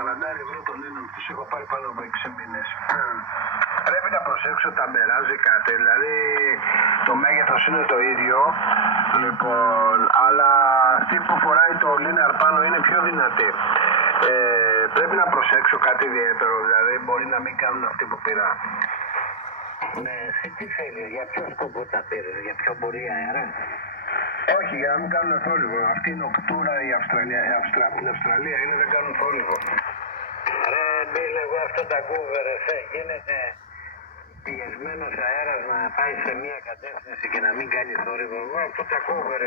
40 € τον έναν, τους έχω πάρει πάνω από 6 μήνες. Πρέπει να προσέξω τα μπεράζει κάτι, δηλαδή το μέγεθος είναι το ίδιο, λοιπόν, αλλά αυτή που φοράει το Linear πάνω είναι πιο δυνατή. Πρέπει να προσέξω κάτι ιδιαίτερο, δηλαδή μπορεί να μην κάνουν αυτοί που πήρα. Ναι, εσύ τι θέλεις, για ποιο σκοπό τα πήρες, για πιο πολύ αέρα? Όχι, για να μην κάνουν θόρυβο. Αυτή είναι οκτούρα η Αυστραλία είναι, δεν κάνουν θόρυβο. Ρε Μπίλ, εγώ αυτό τα κούβερ γίνεται πιεσμένος αέρας να πάει σε μία κατεύθυνση και να μην κάνει θόρυβο. Εγώ αυτό τα κούβερ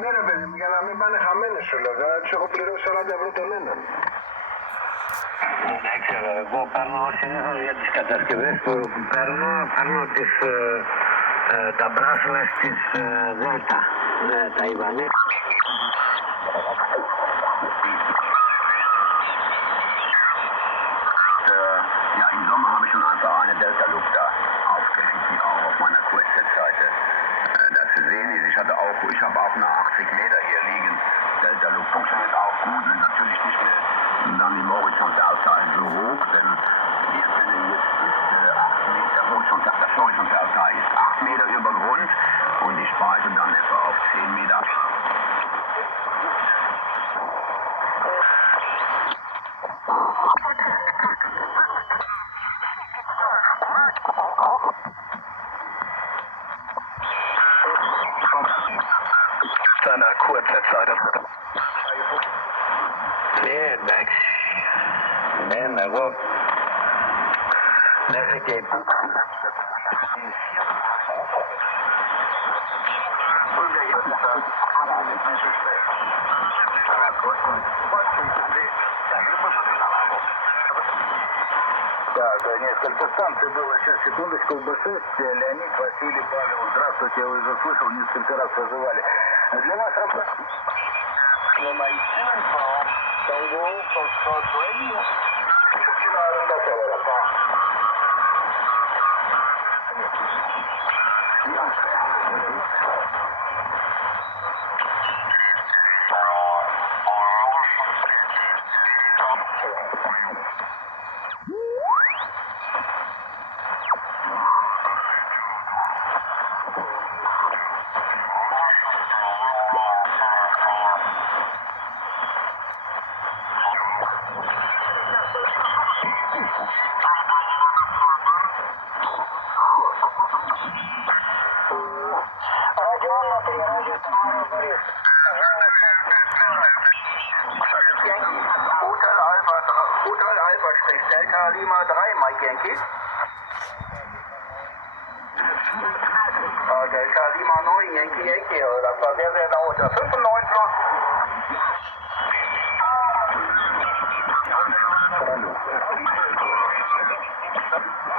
Ναι ρε παιδί μου, για να μην πάνε χαμένες σου λέω, δηλαδή τους έχω πληρώσει 40 € τον έναν. Εντάξει, εγώ παίρνω συνήθως για τις κατασκευές που παίρνω τα μπράσλες της Δέλτα, τα Ιβανή. Ja, im Sommer habe ich schon einfach eine Delta-Luft da aufgehängt, die auch auf meiner QSZ-Seite da zu sehen ist. Ich habe auch eine 80 Meter hier liegen. Delta-Luft funktioniert auch gut, und natürlich nicht mehr dann im Horizontalteil so hoch, denn die Antenne jetzt ist 8 Meter, das Horizontalteil ist 8 Meter über Grund und die Spalte dann etwa auf 10 Meter. Seiner QZ-Seite. Ναι, εγώ μέχρι και Так, несколько станций было. Сейчас, секундочку, БС. Леонид, Василий, Павел, здравствуйте. Я уже слышал, несколько раз вызывали. Для вас работа. Hotel Alpha spricht Delta Lima 3, Mike Yankee. Delta Lima 9, Yankee Yankee, das war sehr, sehr laut. 95 plus.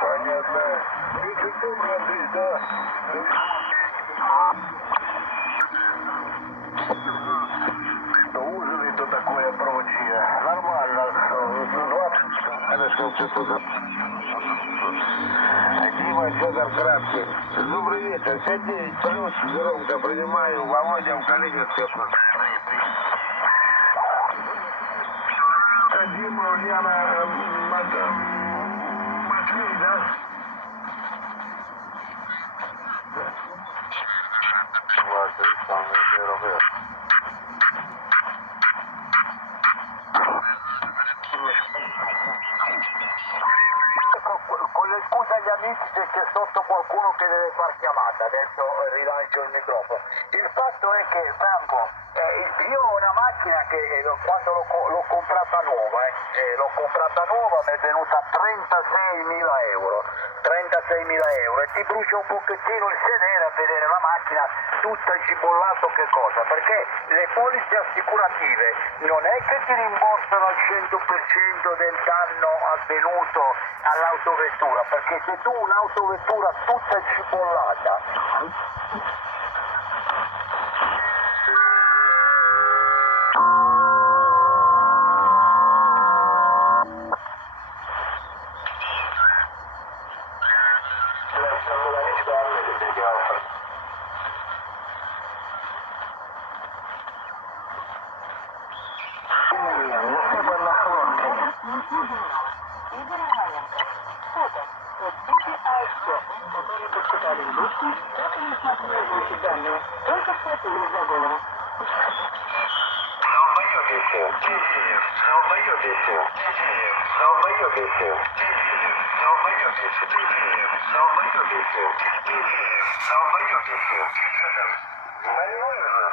Понятно. То ужин и то такое прочее. Нормально. 20. Дима, Федор Краткий. Добрый вечер. 5-9 плюс. Громко принимаю. Володя в Калининске. Дима, Ульяна, Матвей, да? Scusa gli amici se c'è sotto qualcuno che deve far chiamata, adesso rilancio il microfono. Il fatto è che Franco, io ho una macchina che quando l'ho comprata nuova, mi è venuta 36.000 euro. 36.000 e ti brucia un pochettino il sedere a vedere la macchina tutta cipollato che cosa, perché le polizze assicurative non è che ti rimborsano al 100% del danno avvenuto all'autovettura, perché se tu un'autovettura tutta cipollata Мария, мне треба на хлорке. Которые почитали игрушки, только не смотрели эти данные, только схватили за голову. Долбоёбище, долбоёбище, долбоёбище, долбоёбище, долбоёбище, долбоёбище, что там? Больной же,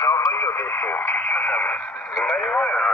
долбоёбище, что там? Больной же.